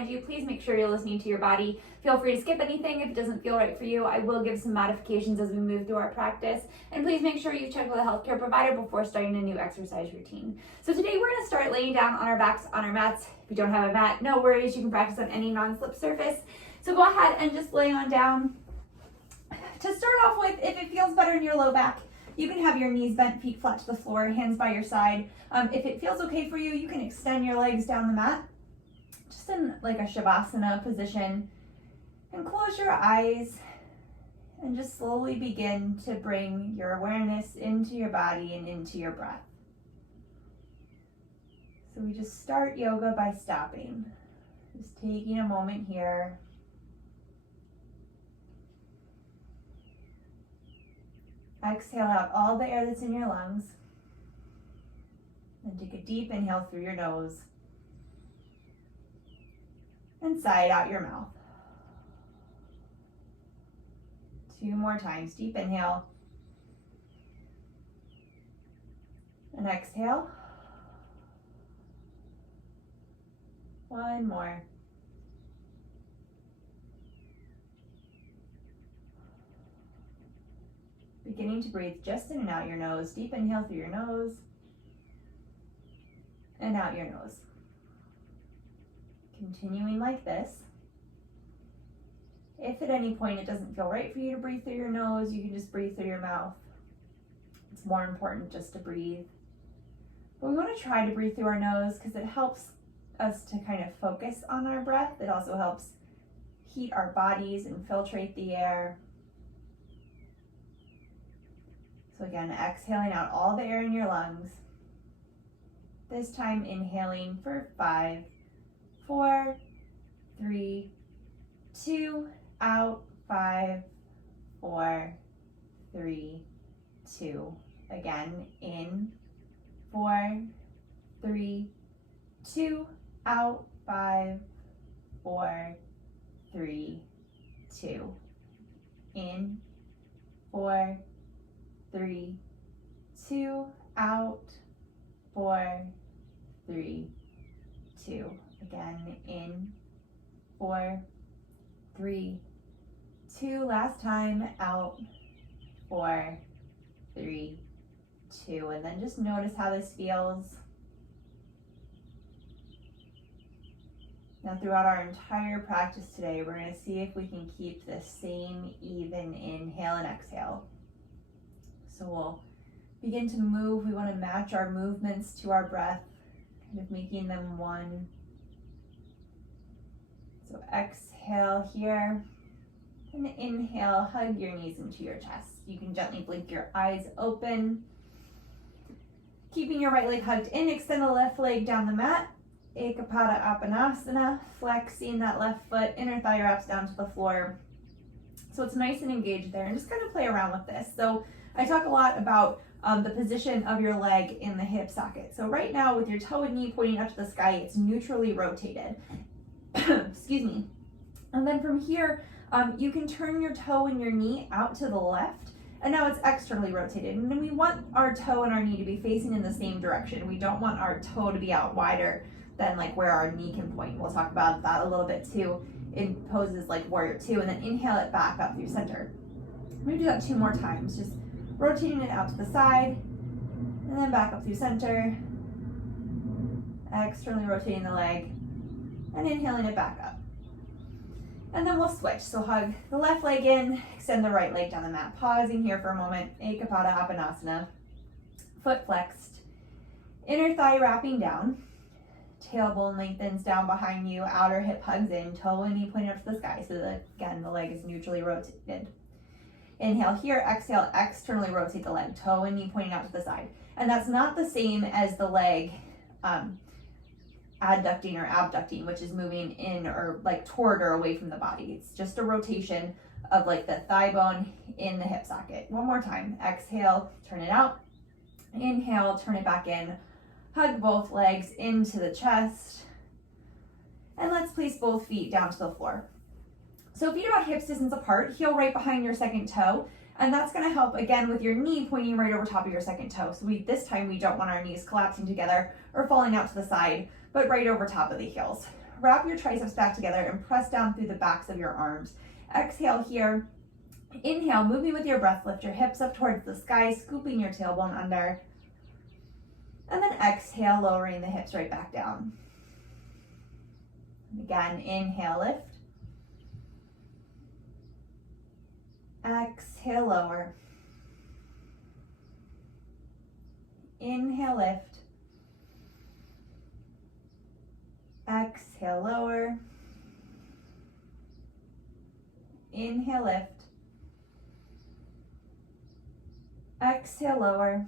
guide you. Please make sure you're listening to your body. Feel free to skip anything if it doesn't feel right for you. I will give some modifications as we move through our practice. And please make sure you check with a healthcare provider before starting a new exercise routine. So today we're going to start laying down on our backs on our mats. If you don't have a mat, no worries. You can practice on any non-slip surface. So go ahead and just lay on down. To start off with, if it feels better in your low back, you can have your knees bent, feet flat to the floor, hands by your side. If it feels okay for you, you can extend your legs down the mat, just in like a Shavasana position, and close your eyes and just slowly begin to bring your awareness into your body and into your breath. So we just start yoga by stopping, just taking a moment here. Exhale out all the air that's in your lungs. And take a deep inhale through your nose. And sigh it out your mouth. 2 more times. Deep inhale. And exhale. 1 more. Beginning to breathe just in and out your nose. Deep inhale through your nose and out your nose. Continuing like this. If at any point it doesn't feel right for you to breathe through your nose, you can just breathe through your mouth. It's more important just to breathe. But we want to try to breathe through our nose because it helps us to kind of focus on our breath. It also helps heat our bodies and filtrate the air. So again, exhaling out all the air in your lungs. This time inhaling for 5, 4, 3, 2, out, 5, 4, 3, 2. Again, in, 4, 3, 2, out, 5, 4, 3, 2. In, 4, 3, 2, out, 4, 3, 2. Again, in, 4, 3, 2. Last time, out, 4, 3, 2. And then just notice how this feels. Now throughout our entire practice today, we're going to see if we can keep this same even inhale and exhale. So we'll begin to move. We want to match our movements to our breath, kind of making them one. So exhale here, and inhale, hug your knees into your chest. You can gently blink your eyes open. Keeping your right leg hugged in, extend the left leg down the mat. Ekapada Apanasana, flexing that left foot, inner thigh wraps down to the floor. So it's nice and engaged there, and just kind of play around with this. So I talk a lot about the position of your leg in the hip socket. So right now with your toe and knee pointing up to the sky, it's neutrally rotated. Excuse me. And then from here, you can turn your toe and your knee out to the left, and now it's externally rotated. And then we want our toe and our knee to be facing in the same direction. We don't want our toe to be out wider than like where our knee can point. We'll talk about that a little bit too in poses like Warrior 2, and then inhale it back up through center. I'm gonna do that 2 more times, just rotating it out to the side, and then back up through center, externally rotating the leg, and inhaling it back up. And then we'll switch. So hug the left leg in, extend the right leg down the mat. Pausing here for a moment, Ekapada Apanasana, foot flexed, inner thigh wrapping down, tailbone lengthens down behind you, outer hip hugs in, toe and knee pointing up to the sky. So that, again, the leg is neutrally rotated. Inhale here, exhale, externally rotate the leg, toe and knee pointing out to the side. And that's not the same as the leg adducting or abducting, which is moving in or like toward or away from the body. It's just a rotation of like the thigh bone in the hip socket. 1 more time. Exhale, turn it out. Inhale, turn it back in. Hug both legs into the chest. And let's place both feet down to the floor. So feet about hips distance apart, heel right behind your second toe. And that's gonna help again with your knee pointing right over top of your second toe. So this time we don't want our knees collapsing together or falling out to the side, but right over top of the heels. wrap your triceps back together and press down through the backs of your arms. Exhale here. Inhale, moving with your breath, lift your hips up towards the sky, scooping your tailbone under. And then exhale, lowering the hips right back down. Again, inhale, lift. Exhale, lower. Inhale, lift. Exhale, lower. Inhale, lift. Exhale, lower.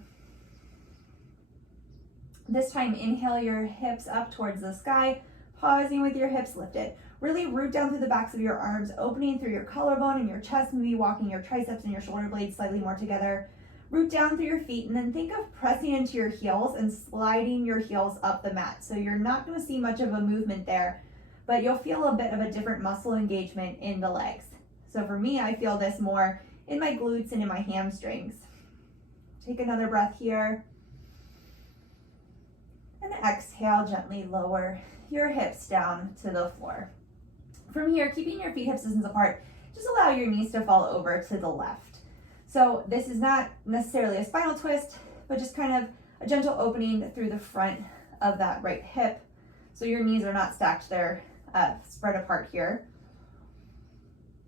This time, inhale your hips up towards the sky, pausing with your hips lifted. Really root down through the backs of your arms, opening through your collarbone and your chest, maybe walking your triceps and your shoulder blades slightly more together. Root down through your feet, and then think of pressing into your heels and sliding your heels up the mat. So you're not going to see much of a movement there, but you'll feel a bit of a different muscle engagement in the legs. So for me, I feel this more in my glutes and in my hamstrings. Take another breath here. And exhale, gently lower your hips down to the floor. From here, keeping your feet hip distance apart, just allow your knees to fall over to the left. So this is not necessarily a spinal twist, but just kind of a gentle opening through the front of that right hip. So your knees are not stacked, they're spread apart here.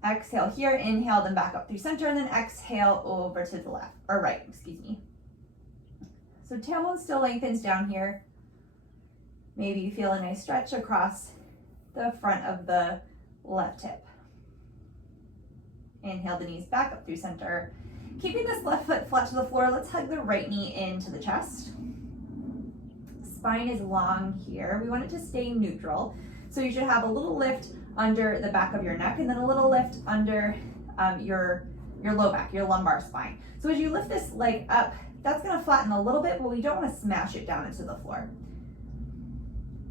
Exhale here, inhale, then back up through center, and then exhale over to the left, or right, excuse me. So tailbone still lengthens down here. Maybe you feel a nice stretch across the front of the left hip. Inhale the knees back up through center. Keeping this left foot flat to the floor, let's hug the right knee into the chest. Spine is long here. We want it to stay neutral. So you should have a little lift under the back of your neck and then a little lift under your low back, your lumbar spine. So as you lift this leg up, that's gonna flatten a little bit, but we don't wanna smash it down into the floor.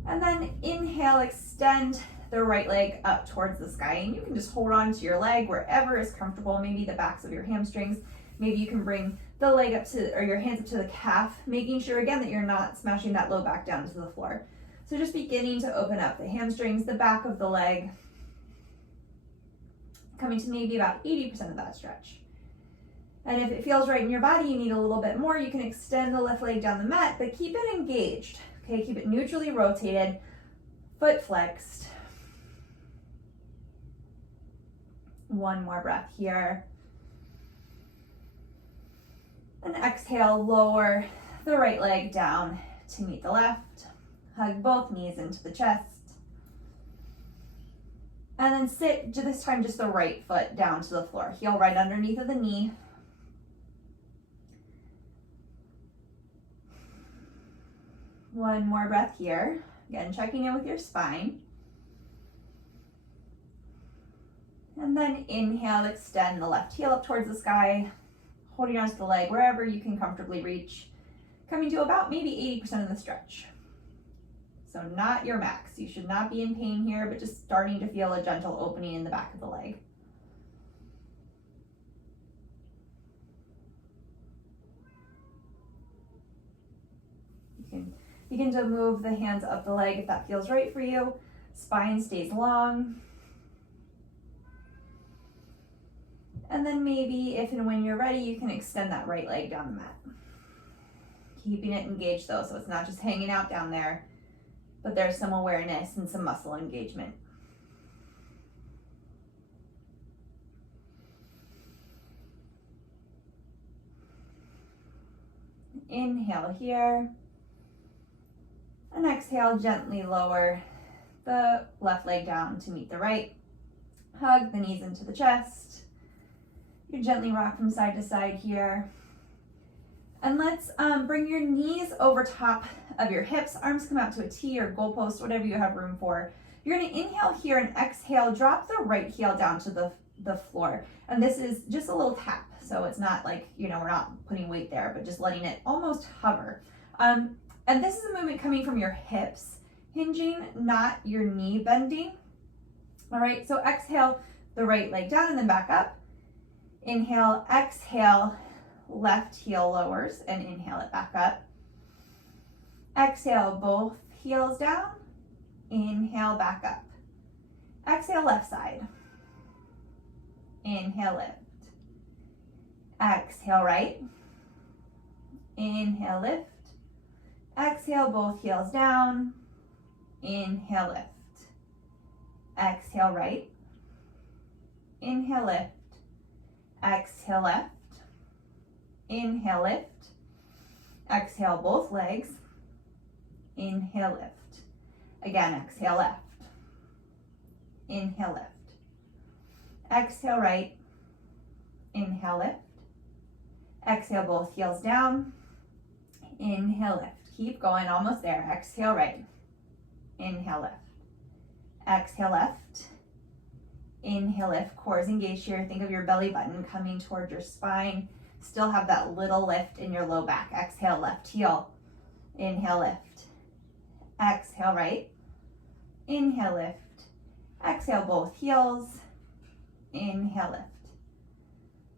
And then inhale, extend the right leg up towards the sky, and you can just hold on to your leg wherever is comfortable, maybe the backs of your hamstrings. Maybe you can bring the leg up to, or your hands up to the calf, making sure again that you're not smashing that low back down to the floor. So just beginning to open up the hamstrings, the back of the leg, coming to maybe about 80% of that stretch. And if it feels right in your body, you need a little bit more, you can extend the left leg down the mat, but keep it engaged. Okay, keep it neutrally rotated, foot flexed. One more breath here. And exhale, lower the right leg down to meet the left. Hug both knees into the chest. And then sit, this time just the right foot down to the floor. Heel right underneath of the knee. One more breath here. Again, checking in with your spine. And then inhale, extend the left heel up towards the sky, holding onto the leg wherever you can comfortably reach, coming to about maybe 80% of the stretch. So not your max. You should not be in pain here, but just starting to feel a gentle opening in the back of the leg. You can begin to move the hands up the leg if that feels right for you. Spine stays long. And then maybe if and when you're ready, you can extend that right leg down the mat. Keeping it engaged though, so it's not just hanging out down there, but there's some awareness and some muscle engagement. Inhale here. And exhale, gently lower the left leg down to meet the right. Hug the knees into the chest. You can gently rock from side to side here. And let's bring your knees over top of your hips. Arms come out to a T or goalpost, whatever you have room for. You're gonna inhale here and exhale, drop the right heel down to the floor. And this is just a little tap. So it's not like, we're not putting weight there, but just letting it almost hover. And this is a movement coming from your hips hinging, not your knee bending. All right, so exhale the right leg down and then back up. Inhale, exhale, left heel lowers and inhale it back up. Exhale, both heels down. Inhale, back up. Exhale, left side. Inhale, lift. Exhale, right. Inhale, lift. Exhale, both heels down. Inhale, lift. Exhale, right. Inhale, lift. Exhale, left. Inhale, lift. Exhale, both legs. Inhale, lift. Again, exhale, left. Inhale, lift. Exhale, right. Inhale, lift. Exhale, both heels down. Inhale, lift. Keep going, almost there. Exhale, right. Inhale, lift. Exhale, left. Inhale, lift. Core is engaged here. Think of your belly button coming towards your spine. Still have that little lift in your low back. Exhale, left heel. Inhale, lift. Exhale, right. Inhale, lift. Exhale, both heels. Inhale, lift.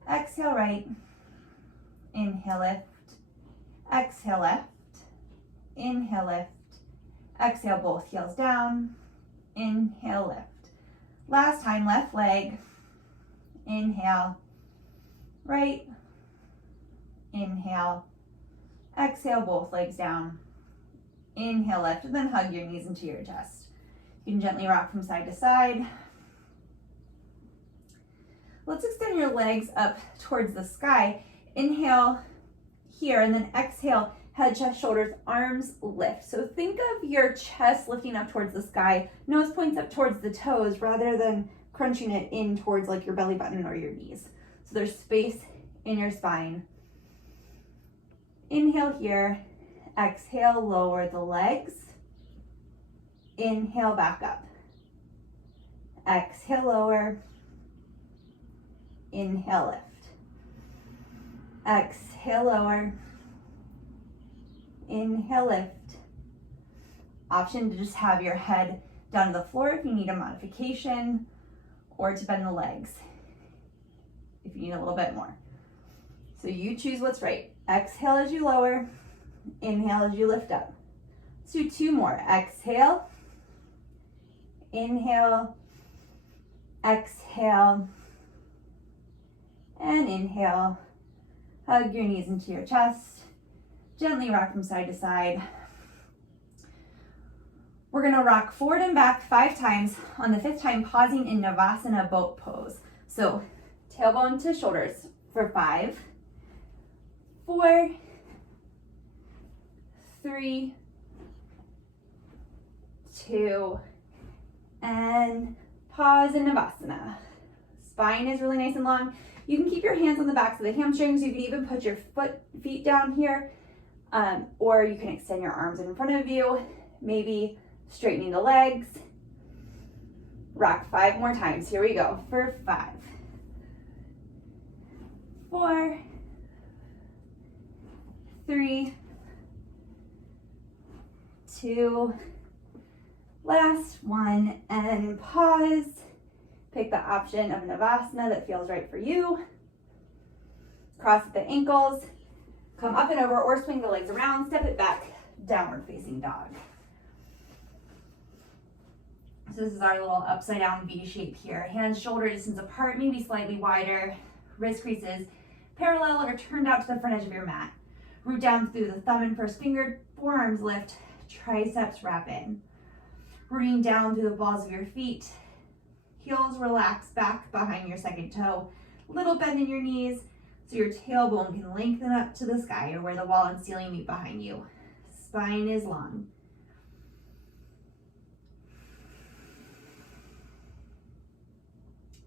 Exhale, right. Inhale, lift. Exhale, left. Inhale, lift. Exhale, both heels down. Inhale, lift. Last time, left leg. Inhale, right. Inhale. Exhale, both legs down. Inhale, lift, and then hug your knees into your chest. You can gently rock from side to side. Let's extend your legs up towards the sky. Inhale here, and then exhale, head, chest, shoulders, arms lift. So think of your chest lifting up towards the sky, nose points up towards the toes rather than crunching it in towards like your belly button or your knees. So there's space in your spine. Inhale here, exhale, lower the legs. Inhale, back up. Exhale, lower. Inhale, lift. Exhale, lower. Inhale, lift. Option to just have your head down to the floor if you need a modification, or to bend the legs if you need a little bit more. So you choose what's right. Exhale as you lower. Inhale as you lift up. Let's do two more. Exhale. Inhale. Exhale. And inhale. Hug your knees into your chest. Gently rock from side to side. We're gonna rock forward and back 5 times. On the 5th time, pausing in Shavasana boat pose. So tailbone to shoulders for 5, 4, 3, 2, and pause in Shavasana. Spine is really nice and long. You can keep your hands on the backs of the hamstrings. You can even put your feet down here, or you can extend your arms in front of you, maybe straightening the legs. Rock 5 more times. Here we go for 5, 4, 3, 2, last one, and pause. Pick the option of Shavasana that feels right for you. Cross the ankles, come up and over or swing the legs around, step it back, downward facing dog. So this is our little upside down V shape here. Hands shoulder distance apart, maybe slightly wider. Wrist creases parallel or turned out to the front edge of your mat. Root down through the thumb and first finger, forearms lift, triceps wrap in. Rooting down through the balls of your feet. Heels relax back behind your second toe. Little bend in your knees so your tailbone can lengthen up to the sky or where the wall and ceiling meet behind you. Spine is long.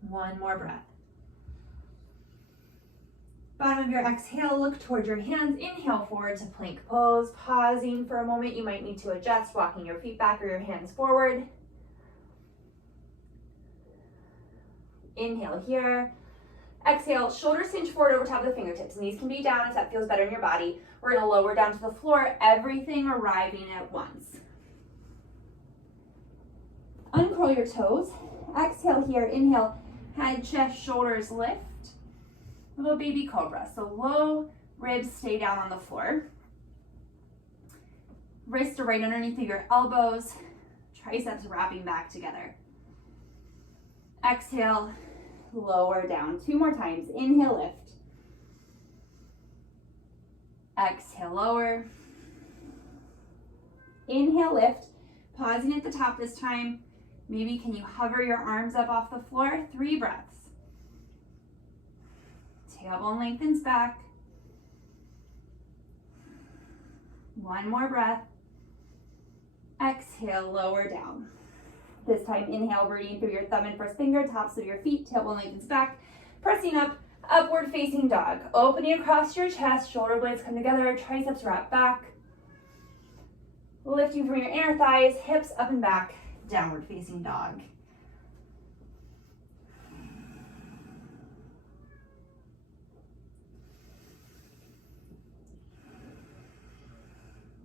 One more breath. Bottom of your exhale, look towards your hands. Inhale forward to plank pose. Pausing for a moment. You might need to adjust, walking your feet back or your hands forward. Inhale here. Exhale, shoulders hinge forward over top of the fingertips. Knees can be down if that feels better in your body. We're gonna lower down to the floor, everything arriving at once. Uncurl your toes. Exhale here, inhale, head, chest, shoulders lift. Little baby cobra. So low ribs stay down on the floor. Wrists are right underneath of your elbows. Triceps wrapping back together. Exhale, lower down. 2 more times. Inhale, lift. Exhale, lower. Inhale, lift. Pausing at the top this time. Maybe can you hover your arms up off the floor? 3 breaths. Tailbone lengthens back. 1 more breath. Exhale, lower down. This time, inhale, rooting through your thumb and first finger, tops of your feet, tailbone lengthens back, pressing up, upward facing dog. Opening across your chest, shoulder blades come together, triceps wrap back. Lifting from your inner thighs, hips up and back, downward facing dog.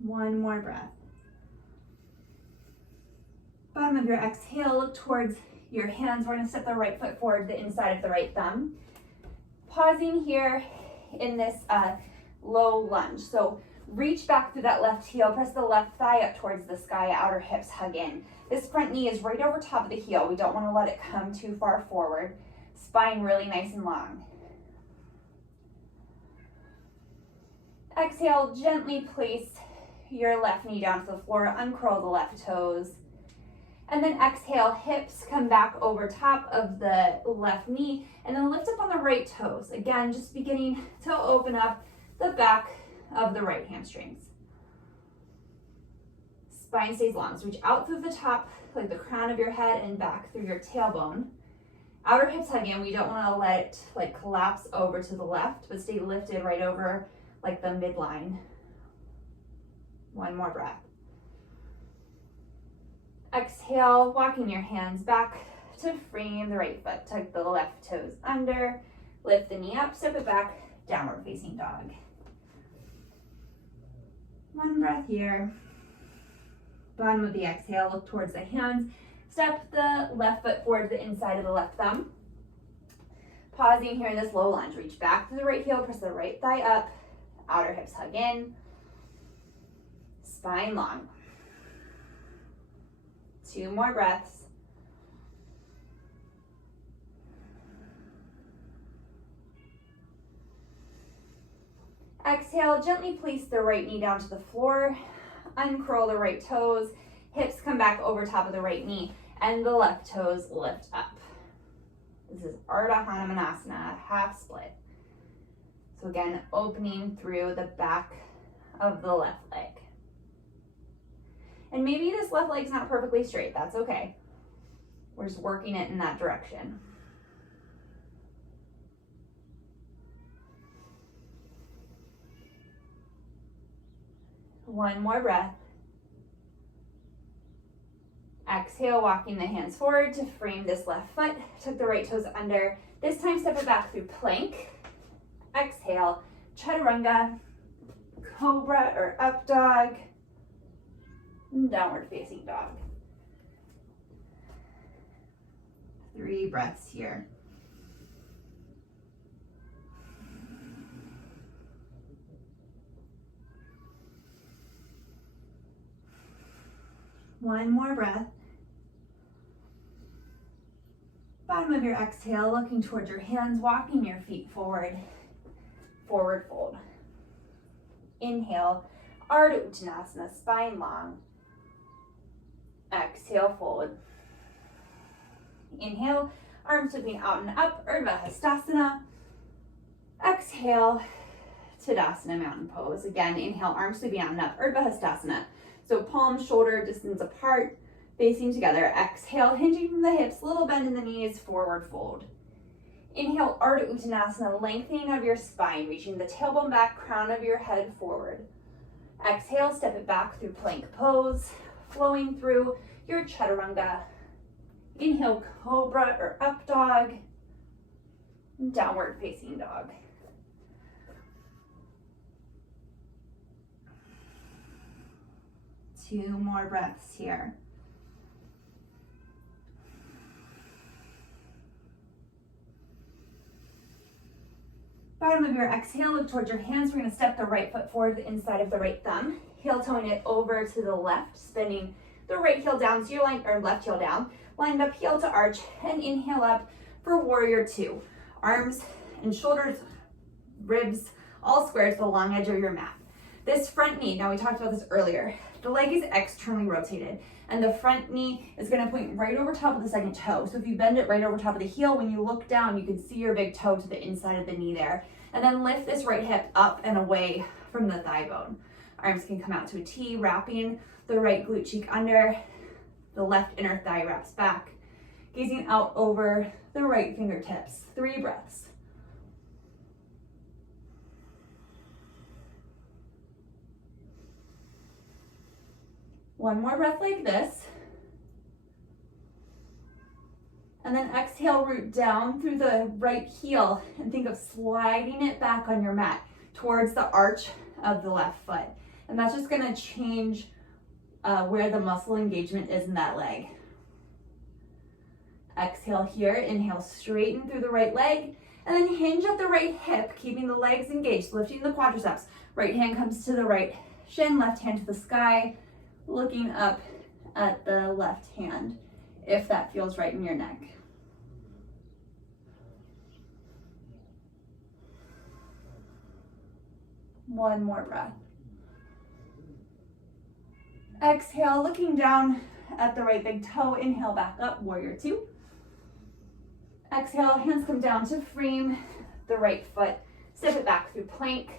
One more breath. Bottom of your exhale, look towards your hands. We're going to step the right foot forward, the inside of the right thumb. Pausing here in this low lunge. So reach back through that left heel, press the left thigh up towards the sky, outer hips hug in. This front knee is right over top of the heel. We don't want to let it come too far forward. Spine really nice and long. Exhale, gently place your left knee down to the floor, uncurl the left toes. And then exhale, hips come back over top of the left knee, and then lift up on the right toes. Again, just beginning to open up the back of the right hamstrings. Spine stays long, so reach out through the top, like the crown of your head, and back through your tailbone. Outer hips hug in. We don't want to let it like collapse over to the left, but stay lifted right over like the midline. 1 more breath. Exhale, walking your hands back to frame the right foot. Tuck the left toes under, lift the knee up, step it back, downward facing dog. 1 breath here. Bottom of the exhale, look towards the hands. Step the left foot forward to the inside of the left thumb. Pausing here in this low lunge. Reach back to the right heel, press the right thigh up, outer hips hug in. Spine long. 2 more breaths. Exhale, gently place the right knee down to the floor, uncurl the right toes, hips come back over top of the right knee, and the left toes lift up. This is Ardha Hanumanasana, half split. So again, opening through the back of the left leg. And maybe this left leg's not perfectly straight, that's okay. We're just working it in that direction. One more breath. Exhale, walking the hands forward to frame this left foot. Tuck the right toes under. This time, step it back through plank. Exhale, chaturanga, cobra or up dog, downward facing dog. 3 breaths here. One more breath. Bottom of your exhale, looking towards your hands, walking your feet forward, forward fold. Inhale, Ardha Uttanasana, spine long. Exhale, fold. Inhale, arms sweeping out and up, Urdhva Hastasana. Exhale, Tadasana, mountain pose. Again, inhale, arms sweeping out and up, Urdhva Hastasana. So palms, shoulder distance apart, facing together. Exhale, hinging from the hips, little bend in the knees, forward fold. Inhale, Ardha Uttanasana, lengthening of your spine, reaching the tailbone back, crown of your head forward. Exhale, step it back through plank pose, flowing through your chaturanga. Inhale, cobra or up dog, downward facing dog. Two more breaths here. Bottom of your exhale, look towards your hands. We're going to step the right foot forward, the inside of the right thumb. Heel toeing it over to the left, spinning the right heel down, so you're lying, or left heel down, lined up heel to arch, and inhale up for warrior two. Arms and shoulders, ribs, all squared to the long edge of your mat. This front knee, now we talked about this earlier, the leg is externally rotated, and the front knee is gonna point right over top of the second toe. So if you bend it right over top of the heel, when you look down, you can see your big toe to the inside of the knee there. And then lift this right hip up and away from the thigh bone. Arms can come out to a T, wrapping the right glute cheek under, the left inner thigh wraps back, gazing out over the right fingertips. 3 breaths. One more breath like this. And then exhale, root down through the right heel and think of sliding it back on your mat towards the arch of the left foot. And that's just gonna change where the muscle engagement is in that leg. Exhale here, inhale, straighten through the right leg, and then hinge at the right hip, keeping the legs engaged, lifting the quadriceps. Right hand comes to the right shin, left hand to the sky, looking up at the left hand, if that feels right in your neck. One more breath. Exhale, looking down at the right big toe, inhale back up, warrior two. Exhale, hands come down to frame the right foot, step it back through plank,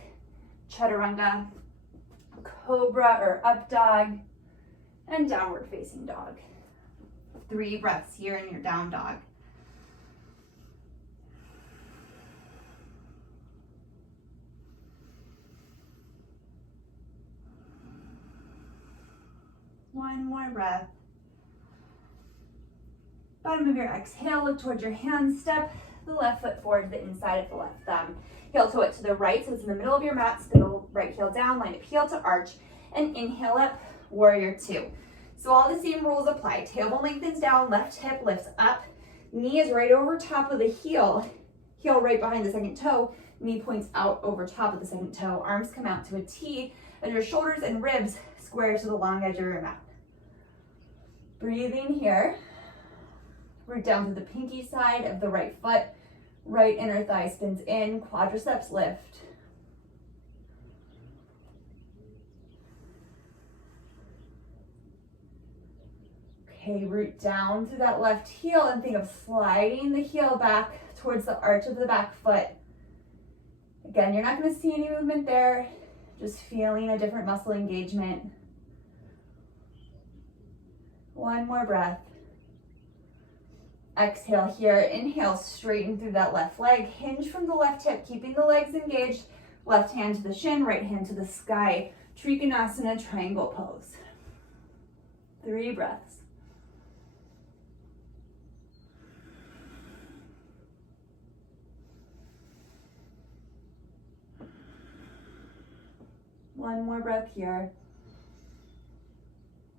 chaturanga, cobra or up dog, and downward facing dog. 3 breaths here in your down dog. One more breath. Bottom of your exhale, look towards your hands, step the left foot forward to the inside of the left thumb. Heel toe it to the right, so it's in the middle of your mat, spin the right heel down, line up heel to arch, and inhale up, warrior two. So all the same rules apply. Tailbone lengthens down, left hip lifts up, knee is right over top of the heel, heel right behind the second toe, knee points out over top of the second toe, arms come out to a T, and your shoulders and ribs square to the long edge of your mat. Breathing here, root down to the pinky side of the right foot, right inner thigh spins in, quadriceps lift. Okay, root down through that left heel and think of sliding the heel back towards the arch of the back foot. Again, you're not going to see any movement there, just feeling a different muscle engagement. One more breath. Exhale here, inhale, straighten through that left leg, hinge from the left hip, keeping the legs engaged, left hand to the shin, right hand to the sky, Trikonasana triangle pose. 3 breaths. One more breath here.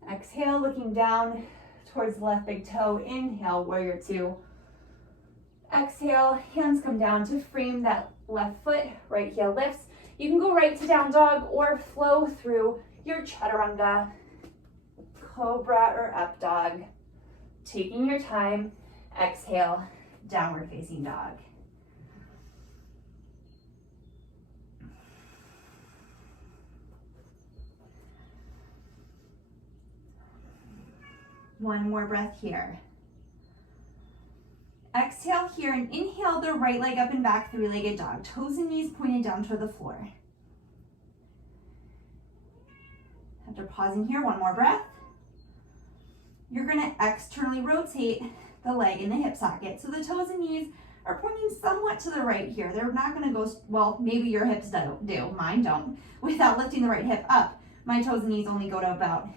Exhale, looking down towards the left big toe. Inhale, warrior two. Exhale, hands come down to frame that left foot, right heel lifts. You can go right to down dog or flow through your chaturanga, cobra or up dog. Taking your time, exhale, downward facing dog. One more breath here. Exhale here and inhale the right leg up and back, three-legged dog. Toes and knees pointed down toward the floor. After pausing here, one more breath. You're gonna externally rotate the leg in the hip socket. So the toes and knees are pointing somewhat to the right here. They're not gonna go, well, maybe your hips do, mine don't, without lifting the right hip up. My toes and knees only go to about,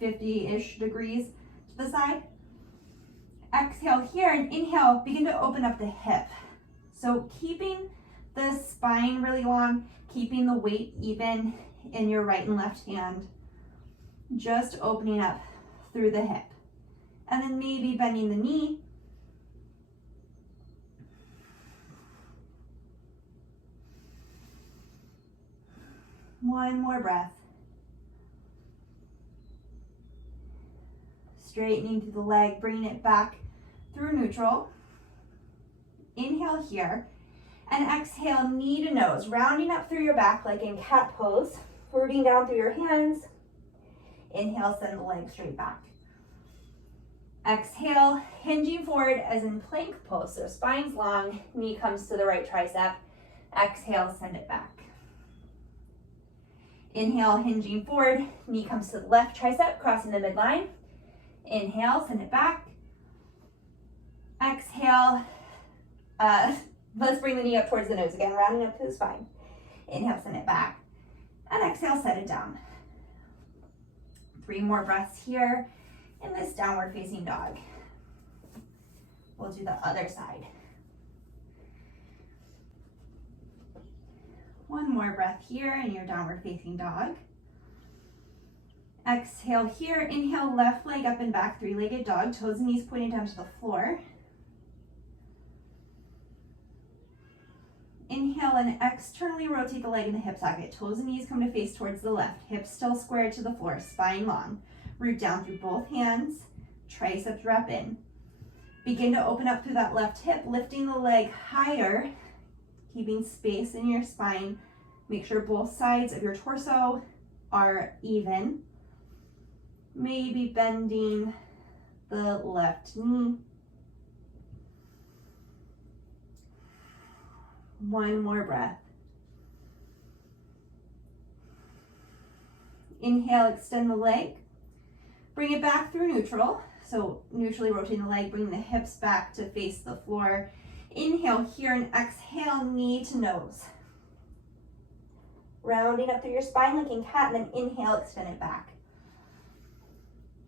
50-ish degrees to the side. Exhale here and inhale, begin to open up the hip. So keeping the spine really long, keeping the weight even in your right and left hand, just opening up through the hip. And then maybe bending the knee. One more breath. straightening through the leg, bringing it back through neutral. Inhale here, and exhale, knee to nose, rounding up through your back like in cat pose, rooting down through your hands. Inhale, send the leg straight back. Exhale, hinging forward as in plank pose, so spine's long, knee comes to the right tricep. Exhale, send it back. Inhale, hinging forward, knee comes to the left tricep, crossing the midline. Inhale, send it back. Exhale, let's bring the knee up towards the nose again, rounding up to the spine. Inhale, send it back. And exhale, set it down. 3 more breaths here in this downward facing dog. We'll do the other side. 1 more breath here in your downward facing dog. Exhale here, inhale, left leg up and back, 3-legged dog, toes and knees pointing down to the floor. Inhale and externally rotate the leg in the hip socket. Toes and knees come to face towards the left. Hips still squared to the floor, spine long. Root down through both hands, triceps wrap in. Begin to open up through that left hip, lifting the leg higher, keeping space in your spine. Make sure both sides of your torso are even. Maybe bending the left knee. 1 more breath. Inhale, extend the leg. Bring it back through neutral. So neutrally rotating the leg, bring the hips back to face the floor. Inhale here and exhale, knee to nose. Rounding up through your spine like in cat, and then inhale, extend it back.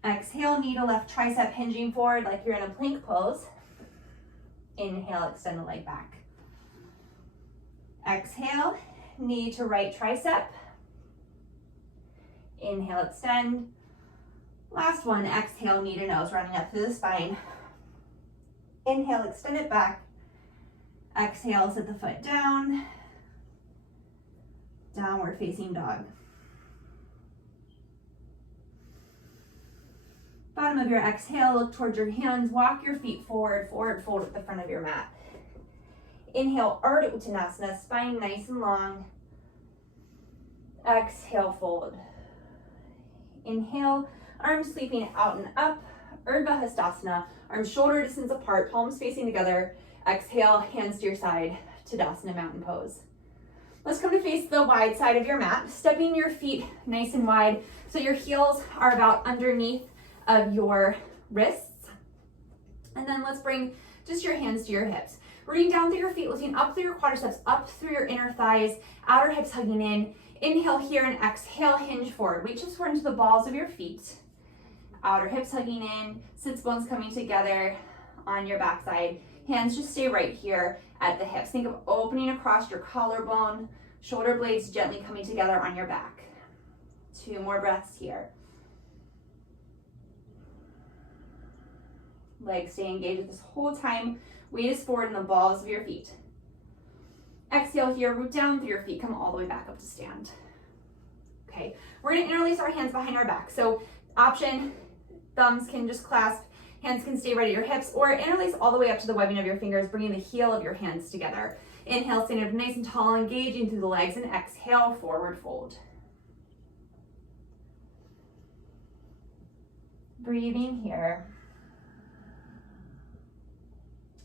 Exhale, knee to left tricep, hinging forward like you're in a plank pose. Inhale, extend the leg back. Exhale, knee to right tricep. Inhale, extend. Last one, exhale, knee to nose, running up through the spine. Inhale, extend it back. Exhale, sit the foot down. Downward facing dog. Bottom of your exhale, look towards your hands, walk your feet forward, forward fold at the front of your mat. Inhale, Ardha Uttanasana, spine nice and long. Exhale, fold. Inhale, arms sweeping out and up, Urdhva Hastasana, arms shoulder distance apart, palms facing together. Exhale, hands to your side, Tadasana, mountain pose. Let's come to face the wide side of your mat, stepping your feet nice and wide so your heels are about underneath of your wrists. And then let's bring just your hands to your hips. Rooting down through your feet, lifting up through your quadriceps, up through your inner thighs, outer hips hugging in. Inhale here and exhale, hinge forward. Reach us forward into the balls of your feet. Outer hips hugging in, sits bones coming together on your backside. Hands just stay right here at the hips. Think of opening across your collarbone, shoulder blades gently coming together on your back. 2 more breaths here. Legs stay engaged this whole time. Weight is forward in the balls of your feet. Exhale here, root down through your feet, come all the way back up to stand. Okay, we're gonna interlace our hands behind our back. So option, thumbs can just clasp, hands can stay right at your hips, or interlace all the way up to the webbing of your fingers, bringing the heel of your hands together. Inhale, stand up nice and tall, engaging through the legs, and exhale, forward fold. Breathing here.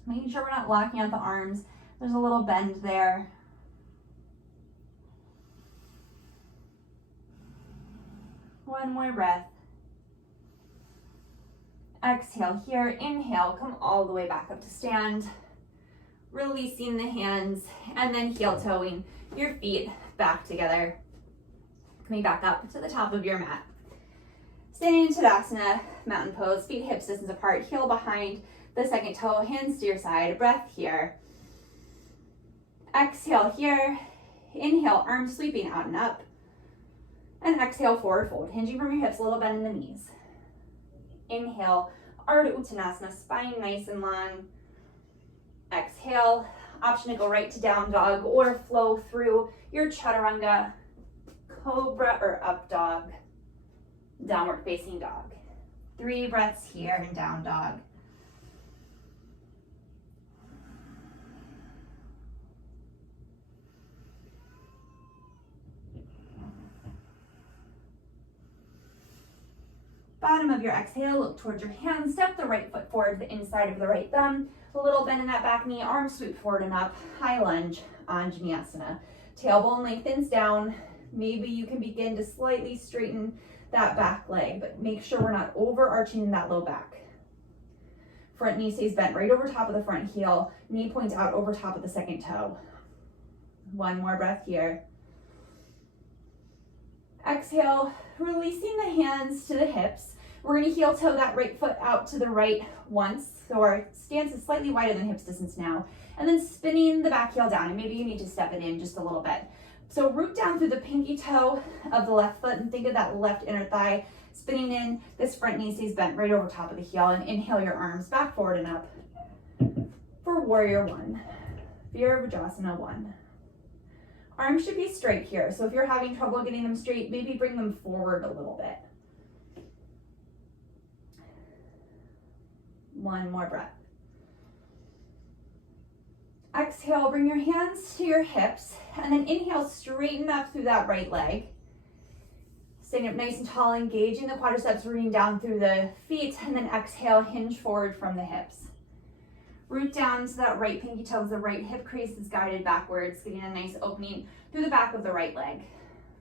Making sure we're not locking out the arms. There's a little bend there. One more breath. Exhale here, inhale, come all the way back up to stand. Releasing the hands and then heel toeing your feet back together. Coming back up to the top of your mat. Standing in Tadasana, mountain pose, feet hips distance apart, heel behind the second toe, hands to your side, breath here. Exhale here, inhale, arms sweeping out and up. And exhale, forward fold, hinging from your hips, a little bend in the knees. Inhale, Ardha Uttanasana, spine nice and long. Exhale, option to go right to down dog or flow through your chaturanga, cobra or up dog, downward facing dog. 3 breaths here in down dog. Bottom of your exhale, look towards your hands, step the right foot forward to the inside of the right thumb, a little bend in that back knee, arms sweep forward and up, high lunge, Anjaneyasana. Tailbone lengthens down. Maybe you can begin to slightly straighten that back leg, but make sure we're not overarching in that low back. Front knee stays bent right over top of the front heel, knee points out over top of the second toe. 1 more breath here. Exhale, releasing the hands to the hips. We're gonna heel toe that right foot out to the right once, so our stance is slightly wider than hips distance now, and then spinning the back heel down, and maybe you need to step it in just a little bit. So root down through the pinky toe of the left foot and think of that left inner thigh spinning in. This front knee stays bent right over top of the heel, and inhale your arms back forward and up for warrior 1, Virabhadrasana 1. Arms should be straight here, so if you're having trouble getting them straight, maybe bring them forward a little bit. 1 more breath. Exhale, bring your hands to your hips, and then inhale, straighten up through that right leg. Sitting up nice and tall, engaging the quadriceps, rooting down through the feet, and then exhale, hinge forward from the hips. Root down to that right pinky toe as the right hip crease is guided backwards, getting a nice opening through the back of the right leg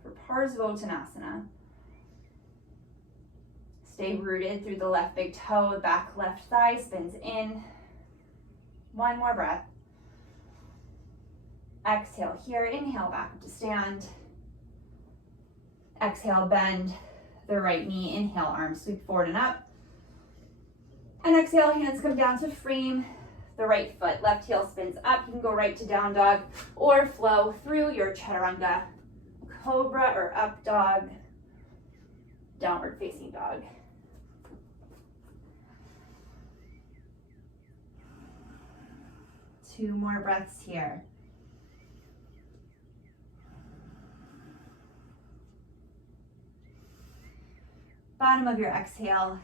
for Parsvottanasana. Stay rooted through the left big toe, back left thigh spins in. 1 more breath. Exhale here, inhale back up to stand. Exhale, bend the right knee, inhale, arms sweep forward and up. And exhale, hands come down to frame the right foot, left heel spins up. You can go right to down dog or flow through your chaturanga, cobra or up dog, downward facing dog. Two more breaths here. Bottom of your exhale,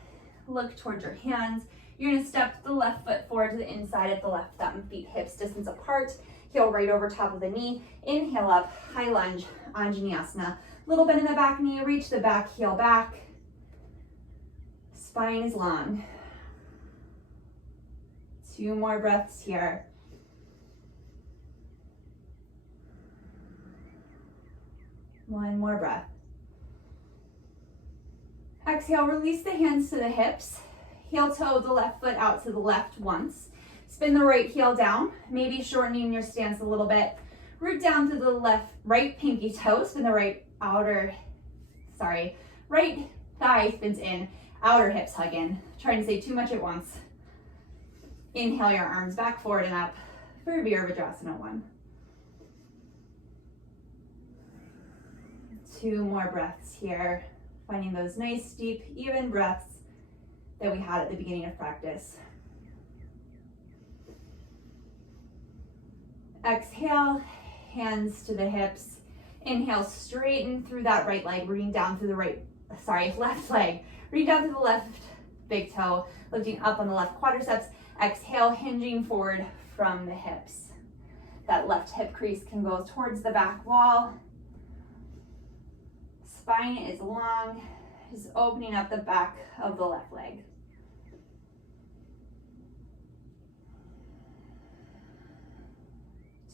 look towards your hands. You're gonna step the left foot forward to the inside of the left thumb, feet hips distance apart, heel right over top of the knee. Inhale up, high lunge, Anjaneyasana. Little bend in the back knee, reach the back heel back. Spine is long. 2 more breaths here. One more breath. Exhale, release the hands to the hips. Heel toe the left foot out to the left once. Spin the right heel down, maybe shortening your stance a little bit. Root down to the right pinky toe, spin the right thigh spins in, outer hips hug in. Trying to say too much at once. Inhale your arms back forward and up for Virabhadrasana 1. 2 more breaths here. Finding those nice, deep, even breaths that we had at the beginning of practice. Exhale, hands to the hips. Inhale, straighten through that right leg, rooting down through the left leg. Rooting down through the left big toe, lifting up on the left quadriceps. Exhale, hinging forward from the hips. That left hip crease can go towards the back wall. Spine is long, just opening up the back of the left leg.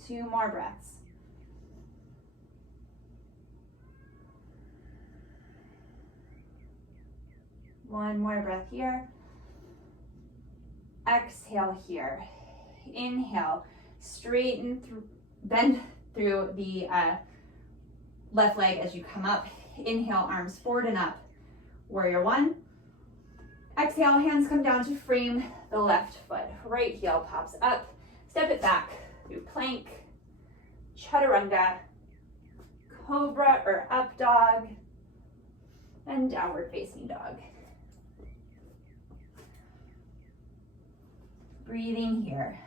Two more breaths. One more breath here. Exhale here. Inhale, straighten through, bend through the left leg as you come up. Inhale, arms forward and up. Warrior 1. Exhale, hands come down to frame the left foot. Right heel pops up. Step it back through plank, chaturanga, cobra or up dog, and downward facing dog. Breathing here.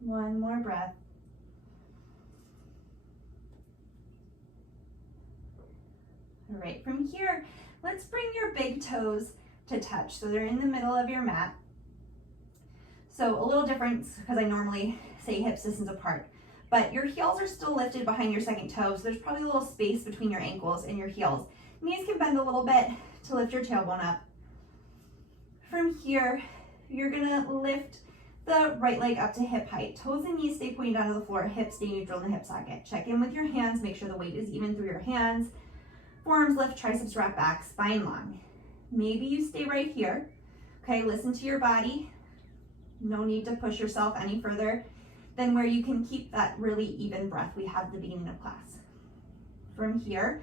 One more breath. All right, from here, let's bring your big toes to touch. So they're in the middle of your mat. So a little difference because I normally say hips distance apart, but your heels are still lifted behind your second toe. So there's probably a little space between your ankles and your heels. Knees can bend a little bit to lift your tailbone up. From here, you're gonna lift the right leg up to hip height. Toes and knees stay pointing down to the floor, hips stay neutral in the hip socket. Check in with your hands, make sure the weight is even through your hands. Forearms lift, triceps wrap back, spine long. Maybe you stay right here. Okay, listen to your body. No need to push yourself any further than where you can keep that really even breath we had at the beginning of class. From here,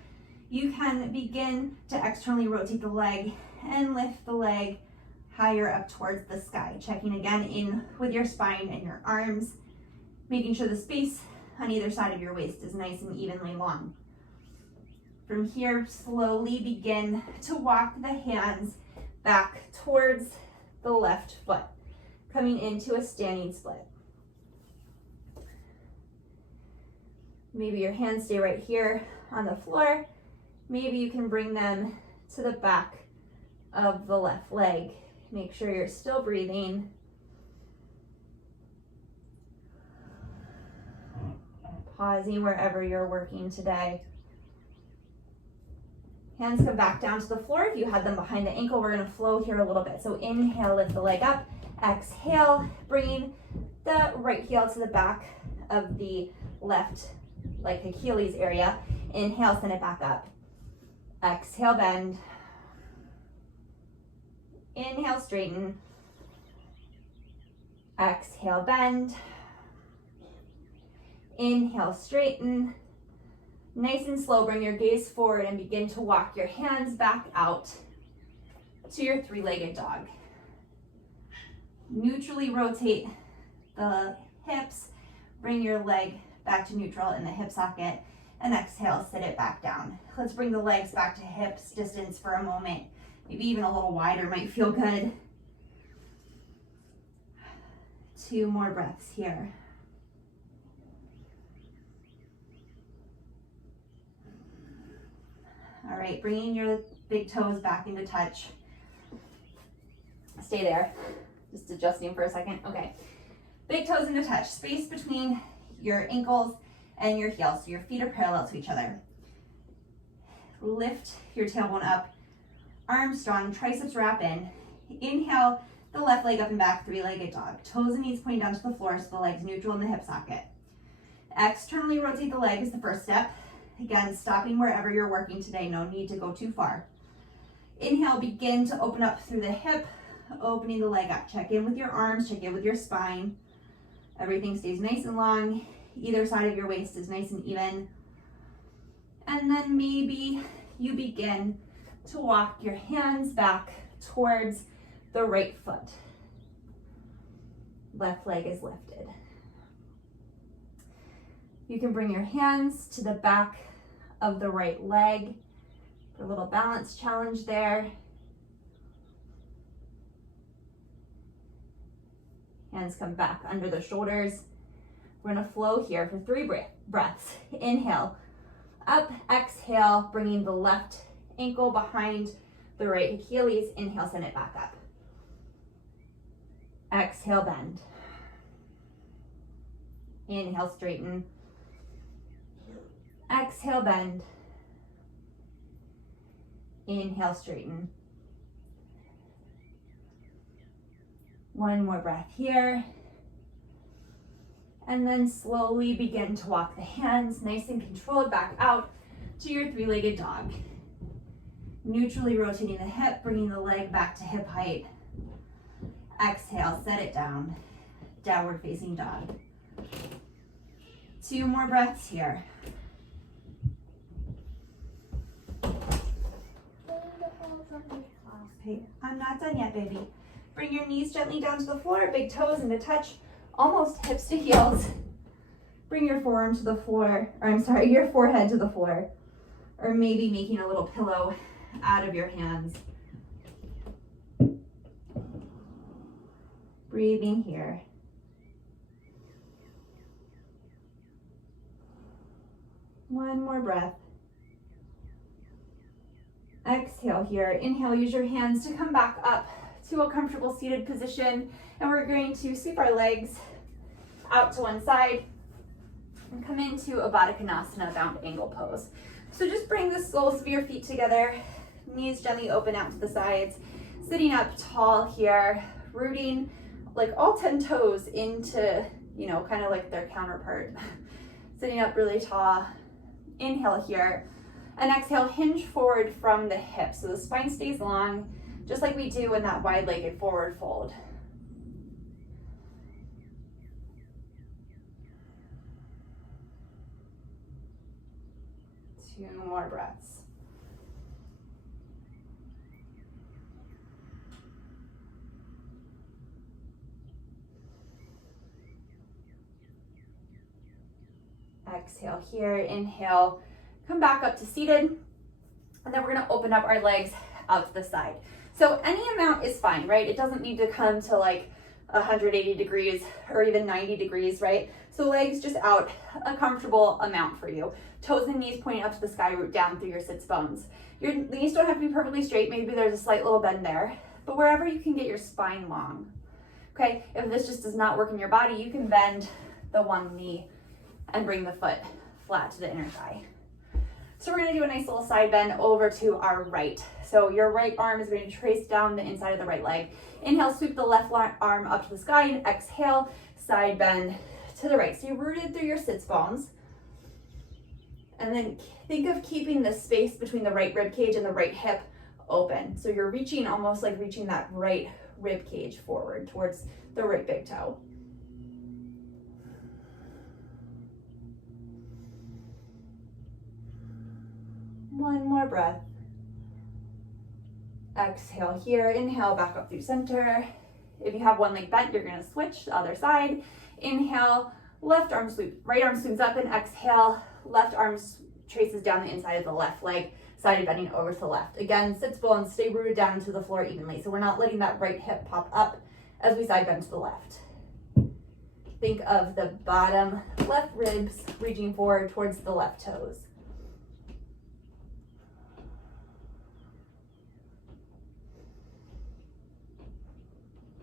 you can begin to externally rotate the leg and lift the leg higher up towards the sky. Checking again in with your spine and your arms, making sure the space on either side of your waist is nice and evenly long. From here, slowly begin to walk the hands back towards the left foot, coming into a standing split. Maybe your hands stay right here on the floor. Maybe you can bring them to the back of the left leg. Make sure you're still breathing. Pausing wherever you're working today. Hands come back down to the floor. If you had them behind the ankle, we're gonna flow here a little bit. So inhale, lift the leg up. Exhale, bringing the right heel to the back of the left, like Achilles area. Inhale, send it back up. Exhale, bend. Inhale, straighten. Exhale, bend. Inhale, straighten. Nice and slow, bring your gaze forward and begin to walk your hands back out to your three-legged dog. Neutrally rotate the hips, bring your leg back to neutral in the hip socket, and exhale, sit it back down. Let's bring the legs back to hips distance for a moment. Maybe even a little wider might feel good. 2 more breaths here. All right, bringing your big toes back into touch. Stay there, just adjusting for a second. Okay, big toes into touch, space between your ankles and your heels, so your feet are parallel to each other. Lift your tailbone up, arms strong, triceps wrap in. Inhale, the left leg up and back, three-legged dog. Toes and knees pointing down to the floor so the leg's neutral in the hip socket. Externally rotate the leg is the first step. Again, stopping wherever you're working today, no need to go too far. Inhale, begin to open up through the hip, opening the leg up. Check in with your arms, check in with your spine. Everything stays nice and long. Either side of your waist is nice and even. And then maybe you begin to walk your hands back towards the right foot. Left leg is lifted. You can bring your hands to the back of the right leg for a little balance challenge there. Hands come back under the shoulders. We're gonna flow here for 3 breaths. Inhale, up, exhale, bringing the left ankle behind the right Achilles. Inhale, send it back up. Exhale, bend. Inhale, straighten. Exhale, bend. Inhale, straighten. 1 more breath here. And then slowly begin to walk the hands nice and controlled back out to your three-legged dog. Neutrally rotating the hip, bringing the leg back to hip height. Exhale, set it down. Downward facing dog. 2 more breaths here. Okay, I'm not done yet, baby. Bring your knees gently down to the floor, big toes into touch, almost hips to heels. Bring your forearm to the floor, or I'm sorry, your forehead to the floor, or maybe making a little pillow out of your hands. Breathing here. One more breath. Exhale here. Inhale, use your hands to come back up to a comfortable seated position. And we're going to sweep our legs out to one side and come into a Baddha Konasana, bound angle pose. So just bring the soles of your feet together, knees gently open out to the sides, sitting up tall here, rooting like all 10 toes into, you know, kind of like their counterpart. Sitting up really tall. Inhale here. And exhale, hinge forward from the hips. So the spine stays long, just like we do in that wide-legged forward fold. Two more breaths. Exhale here, inhale, come back up to seated, and then we're gonna open up our legs out to the side. So any amount is fine, right? It doesn't need to come to like 180 degrees or even 90 degrees, right? So legs just out, a comfortable amount for you. Toes and knees pointing up to the sky, root down through your sits bones. Your knees don't have to be perfectly straight. Maybe there's a slight little bend there, but wherever you can get your spine long. Okay, if this just does not work in your body, you can bend the one knee and bring the foot flat to the inner thigh. So we're gonna do a nice little side bend over to our right. So your right arm is going to trace down the inside of the right leg. Inhale, sweep the left arm up to the sky, and exhale, side bend to the right. So you're rooted through your sits bones. And then think of keeping the space between the right rib cage and the right hip open. So you're reaching, almost like reaching that right rib cage forward towards the right big toe. One more breath. Exhale here, inhale, back up through center. If you have one leg bent, you're gonna switch the other side. Inhale, left arm sweep, right arm swings up, and exhale, left arm traces down the inside of the left leg, side bending over to the left. Again, sits bones stay rooted down into the floor evenly, so we're not letting that right hip pop up as we side bend to the left. Think of the bottom left ribs reaching forward towards the left toes.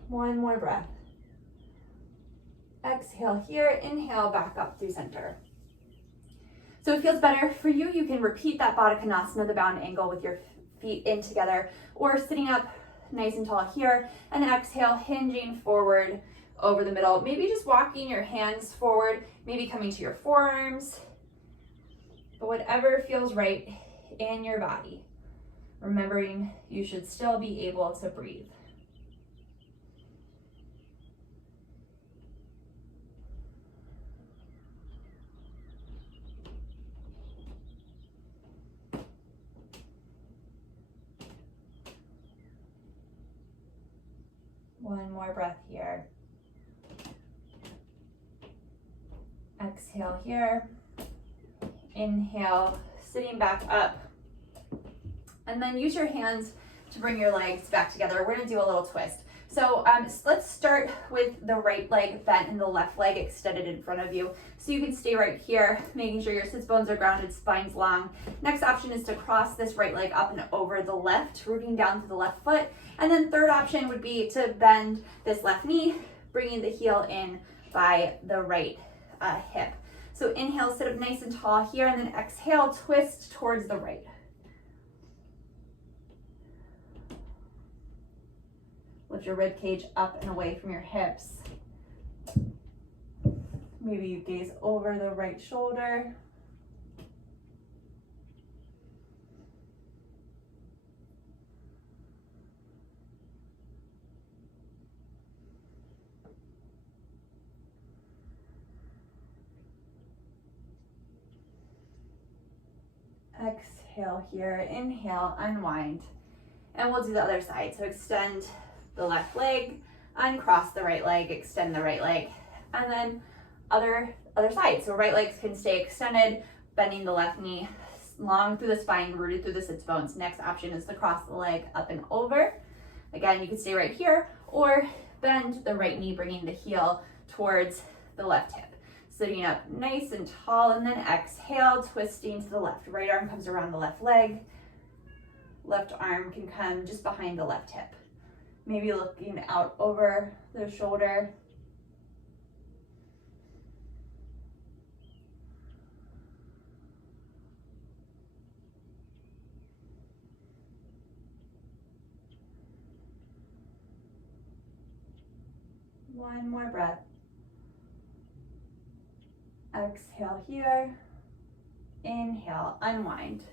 One more breath. Exhale here, inhale, back up through center. So it feels better for you, you can repeat that Baddha Konasana, the bound angle, with your feet in together, or sitting up nice and tall here, and exhale, hinging forward over the middle. Maybe just walking your hands forward, maybe coming to your forearms, but whatever feels right in your body. Remembering you should still be able to breathe. One more breath here. Exhale here. Inhale, sitting back up. And then use your hands to bring your legs back together. We're gonna do a little twist. So let's start with the right leg bent and the left leg extended in front of you. So you can stay right here, making sure your sits bones are grounded, spine's long. Next option is to cross this right leg up and over the left, rooting down to the left foot. And then third option would be to bend this left knee, bringing the heel in by the right hip. So inhale, sit up nice and tall here, and then exhale, twist towards the right. Lift your rib cage up and away from your hips. Maybe you gaze over the right shoulder. Exhale here, inhale, unwind. And we'll do the other side. So extend the left leg, uncross the right leg, extend the right leg, and then other side. So right legs can stay extended, bending the left knee long through the spine, rooted through the sits bones. Next option is to cross the leg up and over. Again, you can stay right here, or bend the right knee, bringing the heel towards the left hip. Sitting up nice and tall, and then exhale, twisting to the left. Right arm comes around the left leg. left arm can come just behind the left hip. Maybe looking out over the shoulder. One more breath. Exhale here. Inhale, unwind.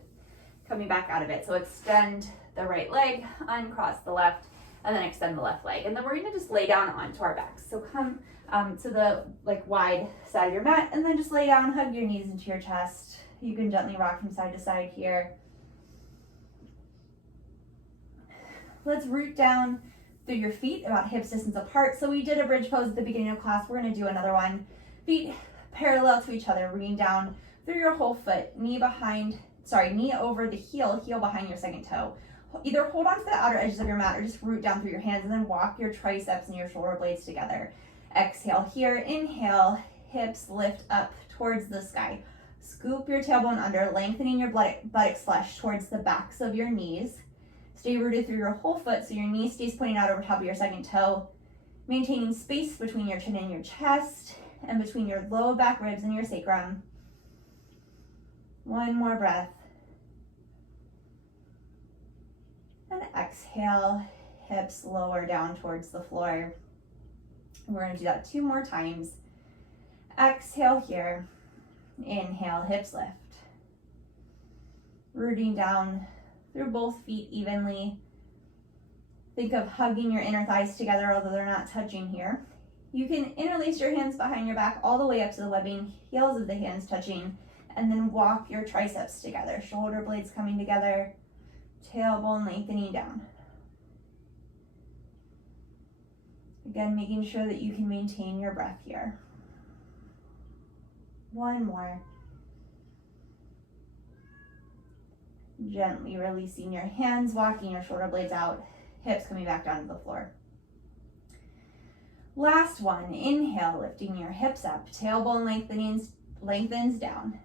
Coming back out of it. So extend the right leg, uncross the left, and then extend the left leg. And then we're gonna just lay down onto our backs. So come to the wide side of your mat, and then just lay down, hug your knees into your chest. You can gently rock from side to side here. Let's root down through your feet about hips distance apart. So we did a bridge pose at the beginning of class. We're gonna do another one. Feet parallel to each other, rooting down through your whole foot, knee over the heel behind your second toe. Either hold on to the outer edges of your mat or just root down through your hands, and then walk your triceps and your shoulder blades together. Exhale here, inhale, hips lift up towards the sky. Scoop your tailbone under, lengthening your buttocks flush towards the backs of your knees. Stay rooted through your whole foot so your knee stays pointing out over top of your second toe, maintaining space between your chin and your chest, and between your low back ribs and your sacrum. One more breath. And exhale, hips lower down towards the floor. We're going to do that 2 more times. Exhale here. Inhale, hips lift. Rooting down through both feet evenly. Think of hugging your inner thighs together, although they're not touching here. You can interlace your hands behind your back all the way up to the webbing, heels of the hands touching, and then walk your triceps together, shoulder blades coming together, tailbone lengthening down. Again, making sure that you can maintain your breath here. One more. Gently releasing your hands, walking your shoulder blades out, hips coming back down to the floor. Last one, inhale, lifting your hips up, tailbone lengthens down,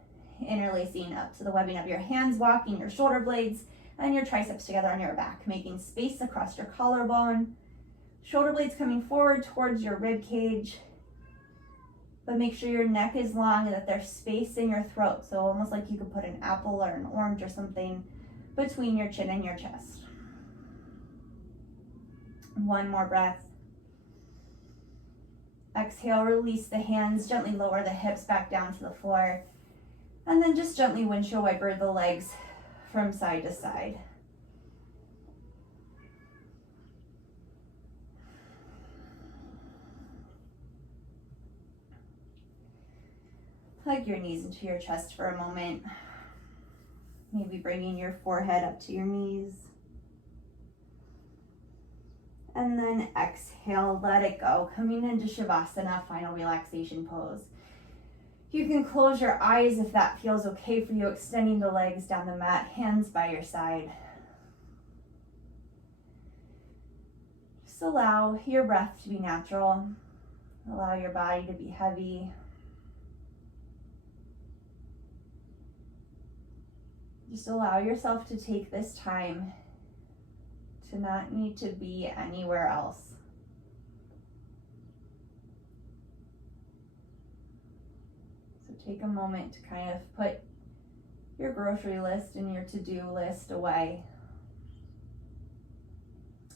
interlacing up to the webbing of your hands, walking your shoulder blades and your triceps together on your back, making space across your collarbone, shoulder blades coming forward towards your rib cage, but make sure your neck is long and that there's space in your throat, so almost like you could put an apple or an orange or something between your chin and your chest. One more breath. Exhale, release the hands, gently lower the hips back down to the floor, and then just gently windshield wiper the legs from side to side. Hug your knees into your chest for a moment. Maybe bringing your forehead up to your knees. And then exhale, let it go. Coming into Shavasana, final relaxation pose. You can close your eyes if that feels okay for you, extending the legs down the mat, hands by your side. Just allow your breath to be natural. Allow your body to be heavy. Just allow yourself to take this time to not need to be anywhere else. So take a moment to kind of put your grocery list and your to-do list away.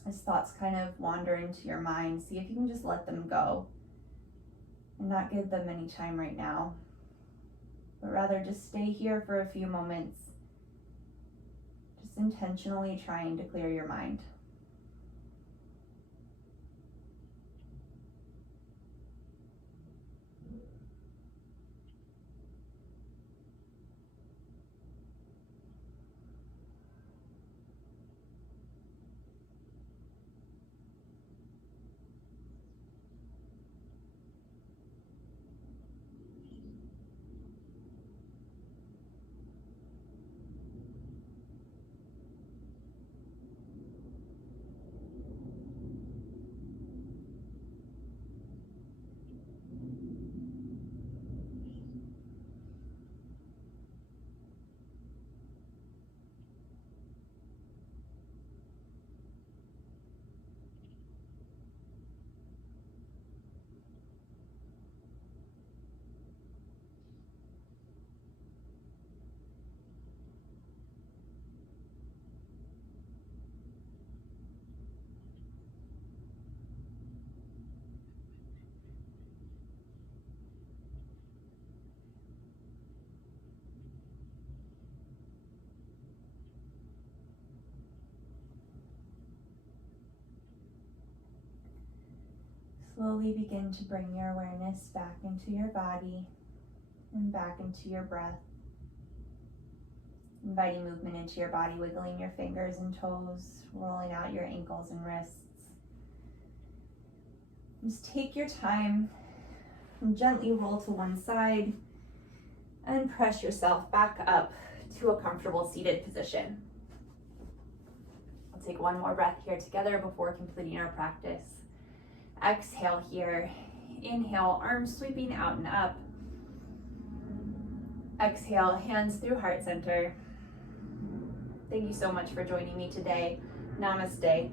As thoughts kind of wander into your mind, see if you can just let them go and not give them any time right now, but rather just stay here for a few moments, just intentionally trying to clear your mind. Slowly begin to bring your awareness back into your body and back into your breath. Inviting movement into your body, wiggling your fingers and toes, rolling out your ankles and wrists. Just take your time and gently roll to one side and press yourself back up to a comfortable seated position. We'll take one more breath here together before completing our practice. Exhale here. Inhale, arms sweeping out and up. Exhale, hands through heart center. Thank you so much for joining me today. Namaste.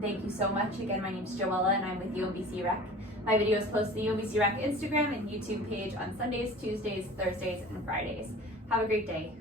Thank you so much. Again, my name is Joella and I'm with UMBC Rec. My videos post to the UMBC Rec Instagram and YouTube page on Sundays, Tuesdays, Thursdays, and Fridays. Have a great day.